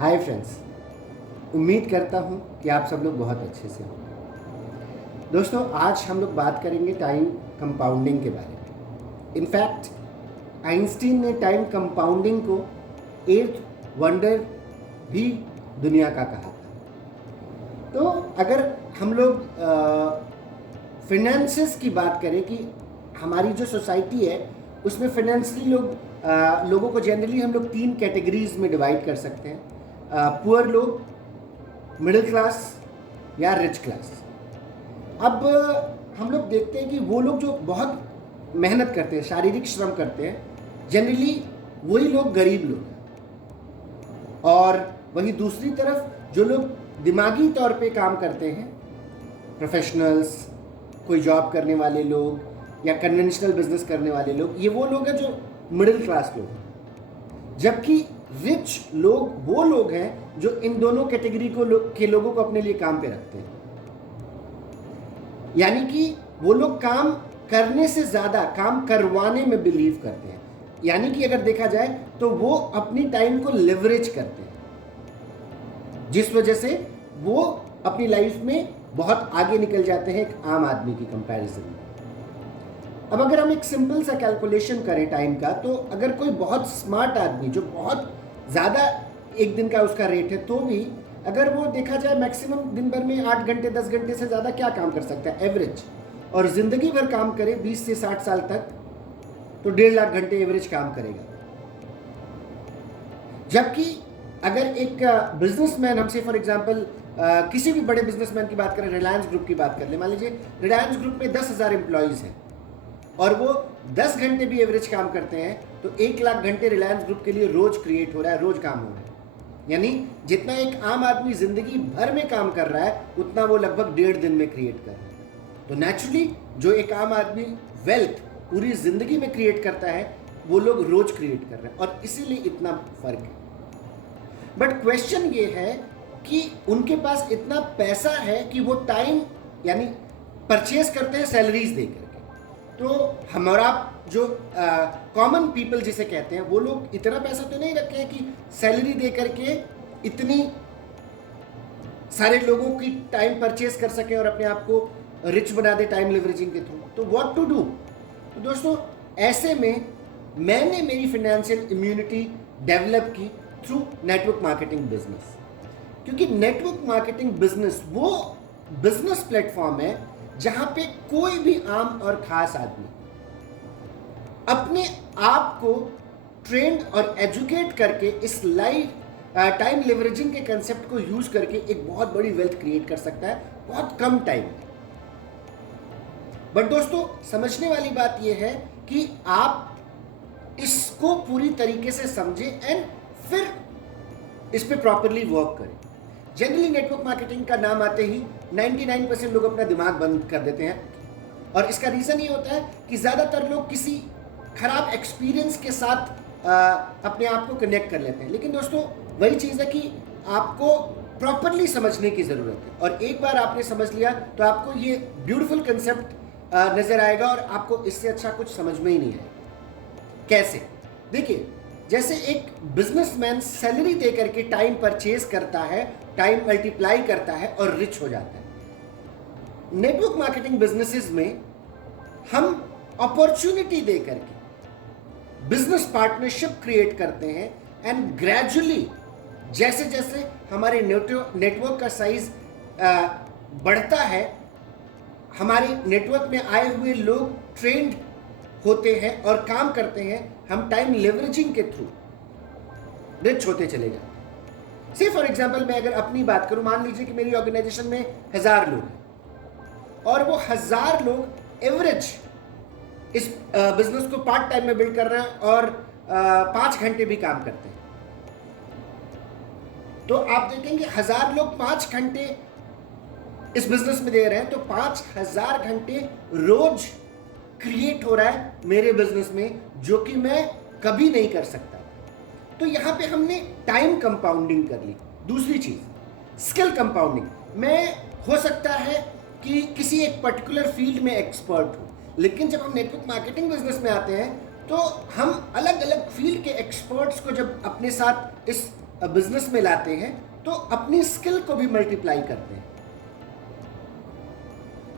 Hi friends, उम्मीद करता हूँ कि आप सब लोग बहुत अच्छे से हो। दोस्तों, आज हम लोग बात करेंगे टाइम कंपाउंडिंग के बारे में। इनफैक्ट आइंस्टीन ने टाइम कंपाउंडिंग को एट्थ वंडर भी दुनिया का कहा था। तो अगर हम लोग फिनेंसेस की बात करें कि हमारी जो सोसाइटी है उसमें फिनेंशियली लोगों को जनरली हम लोग 3 कैटेगरीज में डिवाइड कर सकते हैं। पुअर लोग, मिडिल क्लास या रिच क्लास। अब हम लोग देखते हैं कि वो लोग जो बहुत मेहनत करते हैं, शारीरिक श्रम करते हैं, जनरली वही लोग गरीब लोग हैं। और वहीं दूसरी तरफ जो लोग दिमागी तौर पे काम करते हैं, प्रोफेशनल्स, कोई जॉब करने वाले लोग या कन्वेंशनल बिजनेस करने वाले लोग, ये वो लोग हैं जो मिडिल क्लास लोग हैं। जबकि रिच लोग वो लोग हैं जो इन दोनों कैटेगरी के लोगों को अपने लिए काम पे रखते हैं। यानी कि वो लोग काम करने से ज्यादा काम करवाने में बिलीव करते हैं। यानी कि अगर देखा जाए तो वो अपनी टाइम को लेवरेज करते हैं, जिस वजह से वो अपनी लाइफ में बहुत आगे निकल जाते हैं एक आम आदमी की कंपैरिजन में। अब अगर हम एक सिंपल सा कैलकुलेशन करें टाइम का, तो अगर कोई बहुत स्मार्ट आदमी जो बहुत ज़्यादा एक दिन का उसका रेट है, तो भी अगर वो देखा जाए मैक्सिमम दिन भर में 8 घंटे 10 घंटे से ज़्यादा क्या काम कर सकता है एवरेज, और ज़िंदगी भर काम करे 20 से 60 साल तक, तो 1.5 लाख घंटे एवरेज काम करेगा। जबकि अगर एक बिजनेसमैन, हमसे फॉर एग्जांपल किसी भी बड़े बिजनेसमैन की बात करें, रिलायंस ग्रुप की बात कर ले, मान लीजिए रिलायंस ग्रुप में 10,000 एम्प्लॉयज़ हैं और वो 10 घंटे भी एवरेज काम करते हैं, तो 1 लाख घंटे रिलायंस ग्रुप के लिए रोज क्रिएट हो रहा है, रोज काम हो रहा है। यानी जितना एक आम आदमी जिंदगी भर में काम कर रहा है, उतना वो लगभग 1.5 दिन में क्रिएट कर रहा है। तो नेचुरली जो एक आम आदमी वेल्थ पूरी जिंदगी में क्रिएट करता है, वो लोग रोज क्रिएट कर रहे हैं, और इसीलिए इतना फर्क है। बट क्वेश्चन ये है कि उनके पास इतना पैसा है कि वो टाइम यानी परचेज करते हैं सैलरीज देकर। तो हमारा जो कॉमन पीपल जिसे कहते हैं, वो लोग इतना पैसा तो नहीं रखे हैं कि सैलरी दे करके इतनी सारे लोगों की टाइम परचेज कर सके और अपने आप को रिच बना दे टाइम लेवरेजिंग के थ्रू। तो व्हाट टू डू? तो दोस्तों, ऐसे में मैंने मेरी फाइनेंशियल इम्यूनिटी डेवलप की थ्रू नेटवर्क मार्केटिंग बिजनेस। क्योंकि नेटवर्क मार्केटिंग बिजनेस वो बिजनेस प्लेटफॉर्म है जहां पे कोई भी आम और खास आदमी अपने आप को ट्रेंड और एजुकेट करके इस टाइम लेवरेजिंग के कंसेप्ट को यूज करके एक बहुत बड़ी वेल्थ क्रिएट कर सकता है बहुत कम टाइम में। बट दोस्तों, समझने वाली बात यह है कि आप इसको पूरी तरीके से समझें एंड फिर इस पे प्रॉपरली वर्क करें। जनरली नेटवर्क मार्केटिंग का नाम आते ही 99% लोग अपना दिमाग बंद कर देते हैं, और इसका रीज़न ये होता है कि ज़्यादातर लोग किसी खराब एक्सपीरियंस के साथ अपने आप को कनेक्ट कर लेते हैं। लेकिन दोस्तों, वही चीज़ है कि आपको प्रॉपरली समझने की ज़रूरत है, और एक बार आपने समझ लिया तो आपको ये ब्यूटीफुल कंसेप्ट नज़र आएगा और आपको इससे अच्छा कुछ समझ में ही नहीं आएगा। कैसे? देखिए, जैसे एक बिजनेसमैन सैलरी दे करके टाइम परचेज करता है, टाइम मल्टीप्लाई करता है और रिच हो जाता है। नेटवर्क मार्केटिंग बिजनेसेस में हम अपॉर्चुनिटी दे करके बिजनेस पार्टनरशिप क्रिएट करते हैं, एंड ग्रेजुअली जैसे जैसे हमारे नेटवर्क का साइज बढ़ता है, हमारे नेटवर्क में आए हुए लोग ट्रेंड होते हैं और काम करते हैं, हम टाइम लेवरेजिंग के थ्रू रिच होते चले जाते हैं। से फॉर एग्जांपल मैं अगर अपनी बात करूं, मान लीजिए कि मेरी ऑर्गेनाइजेशन में 1000 लोग हैं और वो 1000 लोग एवरेज इस बिजनेस को पार्ट टाइम में बिल्ड कर रहे हैं और 5 घंटे भी काम करते हैं। तो आप देखेंगे 1000 लोग 5 घंटे इस बिजनेस में दे रहे हैं, तो 5000 घंटे रोज क्रिएट हो रहा है मेरे बिजनेस में, जो कि मैं कभी नहीं कर सकता। तो यहां पे हमने टाइम कंपाउंडिंग कर ली। दूसरी चीज स्किल कंपाउंडिंग। मैं हो सकता है कि किसी एक पर्टिकुलर फील्ड में एक्सपर्ट हूं, लेकिन जब हम नेटवर्क मार्केटिंग बिजनेस में आते हैं तो हम अलग अलग फील्ड के एक्सपर्ट्स को जब अपने साथ इस बिजनेस में लाते हैं तो अपनी स्किल को भी मल्टीप्लाई करते हैं।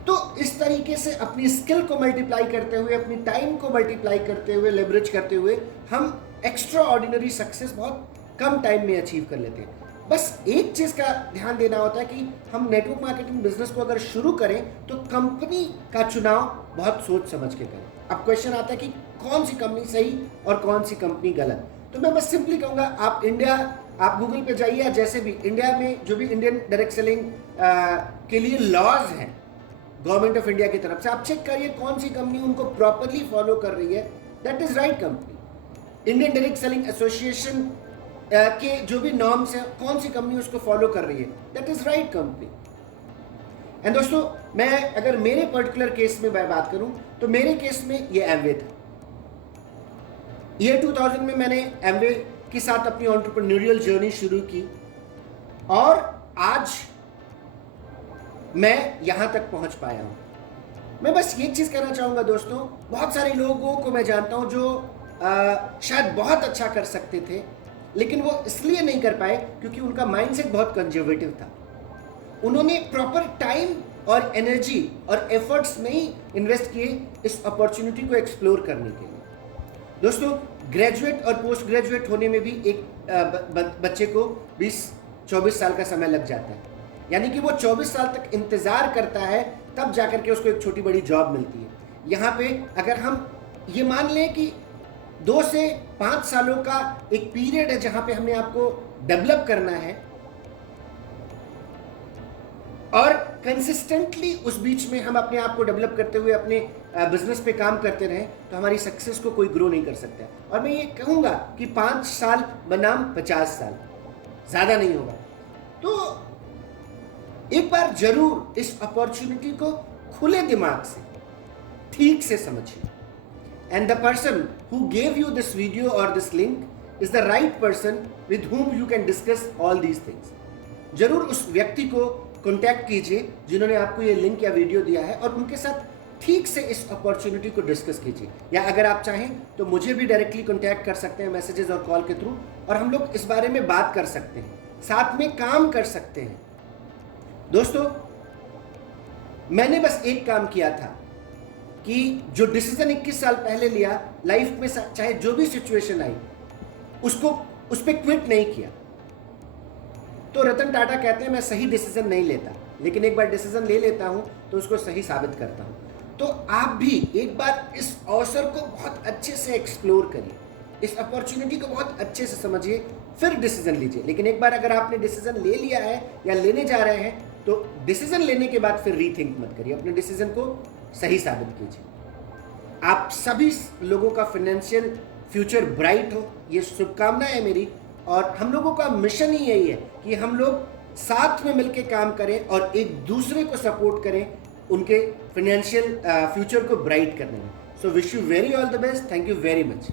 तो इस तरीके से अपनी स्किल को मल्टीप्लाई करते हुए, अपनी टाइम को मल्टीप्लाई करते हुए, लेवरेज करते हुए हम एक्स्ट्रा ऑर्डिनरी सक्सेस बहुत कम टाइम में अचीव कर लेते हैं। बस एक चीज का ध्यान देना होता है कि हम नेटवर्क मार्केटिंग बिजनेस को अगर शुरू करें तो कंपनी का चुनाव बहुत सोच समझ के करें। अब क्वेश्चन आता है कि कौन सी कंपनी सही और कौन सी कंपनी गलत। तो मैं बस सिंपली कहूंगा, आप गूगल पे जाइए या जैसे भी इंडिया में जो भी इंडियन डायरेक्ट सेलिंग के लिए लॉज हैं गवर्नमेंट ऑफ इंडिया की तरफ से, आप चेक करिए कौन सी कंपनी उनको प्रॉपरली फॉलो कर रही है, that is right company. Indian direct selling association के जो भी नॉर्म्स हैं, कौन सी कंपनी उसको फॉलो कर रही है, that is right company. And दोस्तों, मैं अगर मेरे पर्टिकुलर केस में मैं बात करूं तो मेरे केस में ये एमवे था। ईयर 2000 में मैंने एमवे के साथ अपनी एंटरप्रेन्योरियल जर्नी शुरू की और आज मैं यहां तक पहुंच पाया हूं। मैं बस ये चीज कहना चाहूंगा दोस्तों, बहुत सारे लोगों को मैं जानता हूं जो शायद बहुत अच्छा कर सकते थे, लेकिन वो इसलिए नहीं कर पाए क्योंकि उनका माइंडसेट बहुत कंजर्वेटिव था। उन्होंने प्रॉपर टाइम और एनर्जी और एफर्ट्स नहीं इन्वेस्ट किए इस अपॉर्चुनिटी को एक्सप्लोर करने के लिए। दोस्तों, ग्रेजुएट और पोस्ट ग्रेजुएट होने में भी एक बच्चे को 20-24 साल का समय लग जाता है, यानी कि वो 24 साल तक इंतजार करता है, तब जाकर के उसको एक छोटी बड़ी जॉब मिलती है। यहाँ पे अगर हम ये मान लें कि 2 से 5 सालों का एक पीरियड है जहां पे हमने आपको डेवलप करना है और कंसिस्टेंटली उस बीच में हम अपने आप को डेवलप करते हुए अपने बिजनेस पे काम करते रहें, तो हमारी सक्सेस को कोई ग्रो नहीं कर सकता। और मैं ये कहूंगा कि 5 साल बनाम 50 साल, ज्यादा नहीं होगा। तो एक बार जरूर इस अपॉर्चुनिटी को खुले दिमाग से ठीक से समझिए। And the person who gave you this video और this link is the right person with whom you can discuss all these things. जरूर उस व्यक्ति को कॉन्टैक्ट कीजिए जिन्होंने आपको ये लिंक या वीडियो दिया है और उनके साथ ठीक से इस अपॉर्चुनिटी को डिस्कस कीजिए। या अगर आप चाहें तो मुझे भी डायरेक्टली कॉन्टैक्ट कर सकते हैं मैसेजेस और कॉल के थ्रू, और हम लोग इस बारे में बात कर सकते हैं, साथ में काम कर सकते हैं। दोस्तों, मैंने बस एक काम किया था कि जो डिसीजन 21 साल पहले लिया, लाइफ में चाहे जो भी सिचुएशन आई उस पर क्विट नहीं किया। तो रतन टाटा कहते हैं मैं सही डिसीजन नहीं लेता, लेकिन एक बार डिसीजन ले लेता हूं तो उसको सही साबित करता हूं। तो आप भी एक बार इस अवसर को बहुत अच्छे से एक्सप्लोर करिए, इस अपॉर्चुनिटी को बहुत अच्छे से समझिए, फिर डिसीजन लीजिए। लेकिन एक बार अगर आपने डिसीजन ले लिया है या लेने जा रहे हैं तो डिसीजन लेने के बाद फिर रीथिंक मत करिए, अपने डिसीजन को सही साबित कीजिए। आप सभी लोगों का फाइनेंशियल फ्यूचर ब्राइट हो, ये शुभकामनाएं है मेरी। और हम लोगों का मिशन ही यही है कि हम लोग साथ में मिलकर काम करें और एक दूसरे को सपोर्ट करें उनके फाइनेंशियल फ्यूचर को ब्राइट करने में। So wish you very all the best. Thank you very much.